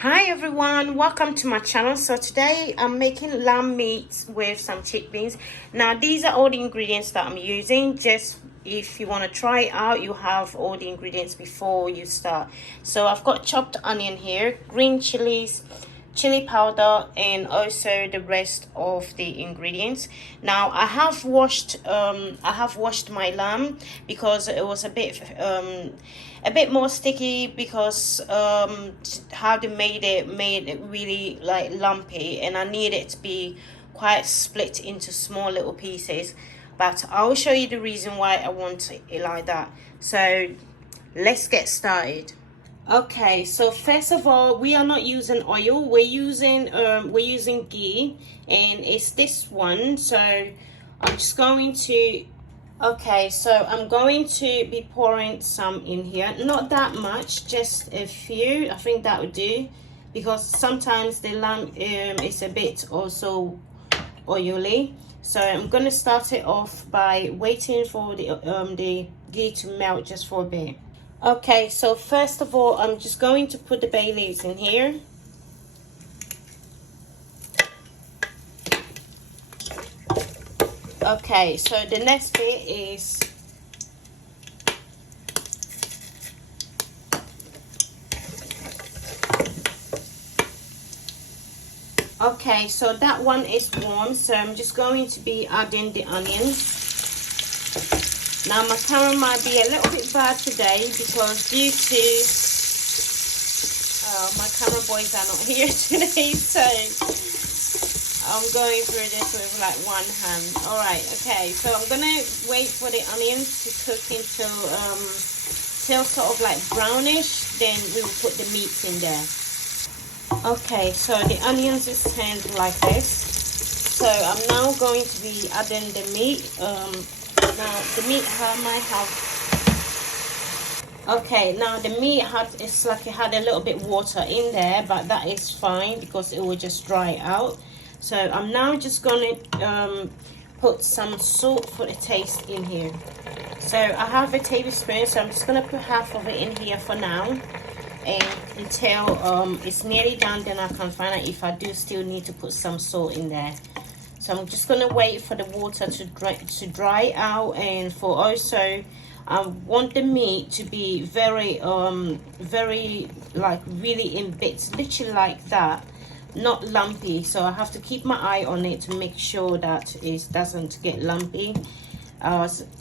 Hi everyone, welcome to my channel. So today I'm making lamb meat with some chickpeas. Now these are all the ingredients that I'm using. Just if you want to try it out, you have all the ingredients before you start. So I've got chopped onion here, green chilies, chili powder, and also the rest of the ingredients. Now I have washed my lamb because it was a bit more sticky because how they made it really like lumpy, and I need it to be quite split into small little pieces. But I'll show you the reason why I want it like that. So let's get started. Okay, so first of all, we are not using oil. We're using ghee, and it's this one. So I'm just going to. Okay, so I'm going to be pouring some in here. Not that much, just a few. I think that would do, because sometimes the lamb is a bit also oily. So I'm gonna start it off by waiting for the ghee to melt just for a bit. Okay, so first of all, I'm just going to put the bay leaves in here. Okay, so the next bit is okay, so that one is warm, so I'm just going to be adding the onions. Now my camera might be a little bit bad today because due to my camera boys are not here today, so I'm going through this with like one hand. All right, okay, so I'm gonna wait for the onions to cook until till sort of like brownish. Then we will put the meats in there. Okay, so the onions is turned like this. So I'm now going to be adding the meat. Now the meat might have. Okay, now the meat it's like it had a little bit water in there, but that is fine because it will just dry out. So I'm now just gonna put some salt for the taste in here. So I have a tablespoon, so I'm just gonna put half of it in here for now, and until it's nearly done, then I can find out if I do still need to put some salt in there. So I'm just gonna wait for the water to dry out, and for also I want the meat to be very like really in bits, literally like that, not lumpy. So I have to keep my eye on it to make sure that it doesn't get lumpy.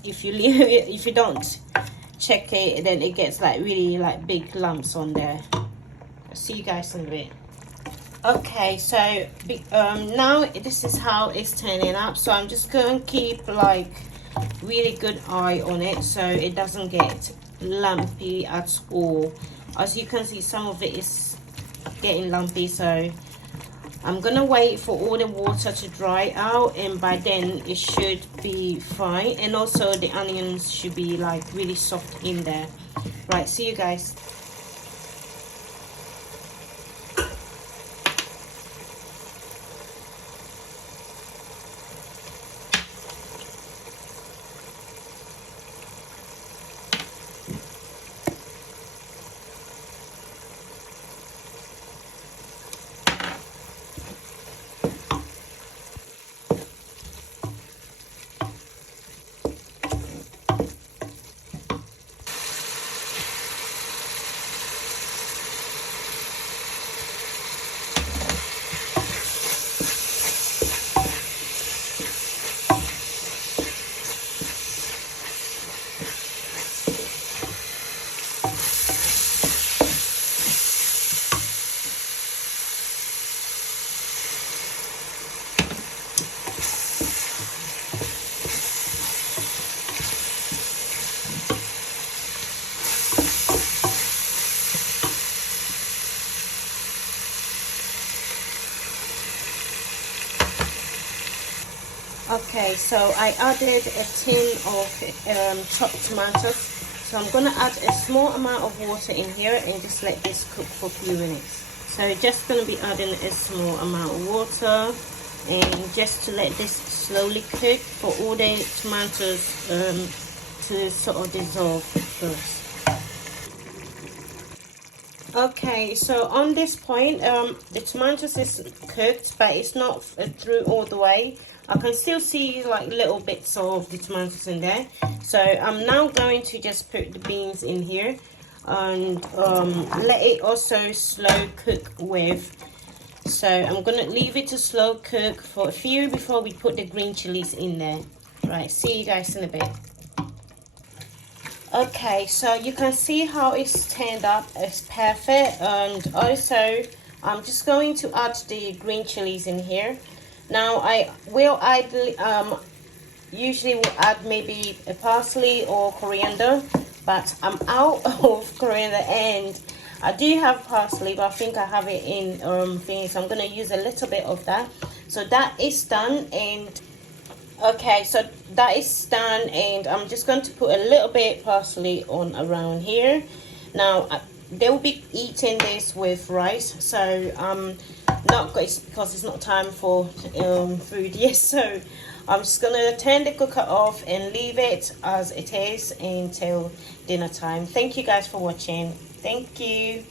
If you leave it, if you don't check it, then it gets like really like big lumps on there. I'll see you guys in a bit. Okay, so now this is how it's turning up. So I'm just going to keep like really good eye on it so it doesn't get lumpy at all. As you can see, some of it is getting lumpy, so I'm gonna wait for all the water to dry out, and by then it should be fine. And also the onions should be like really soft in there. Right, see you guys. Okay, so I added a tin of chopped tomatoes. So I'm gonna add a small amount of water in here and just let this cook for a few minutes. So just gonna be adding a small amount of water, and just to let this slowly cook for all the tomatoes to sort of dissolve first. Okay, so on this point, the tomatoes is cooked, but it's not through all the way. I can still see like little bits of the tomatoes in there. So I'm now going to just put the beans in here and let it also slow cook with. So I'm gonna leave it to slow cook for a few before we put the green chilies in there. Right, see you guys in a bit. Okay, so you can see how it's turned up. It's perfect. And also I'm just going to add the green chilies in here. Now I will add usually will add maybe a parsley or coriander, but I'm out of coriander and I do have parsley, but I think I have it in thing, so I'm gonna use a little bit of that. So that is done. And okay, so that is done, and I'm just going to put a little bit parsley on around here. Now they will be eating this with rice, so not because it's not time for food yet. So I'm just gonna turn the cooker off and leave it as it is until dinner time. Thank you guys for watching. Thank you.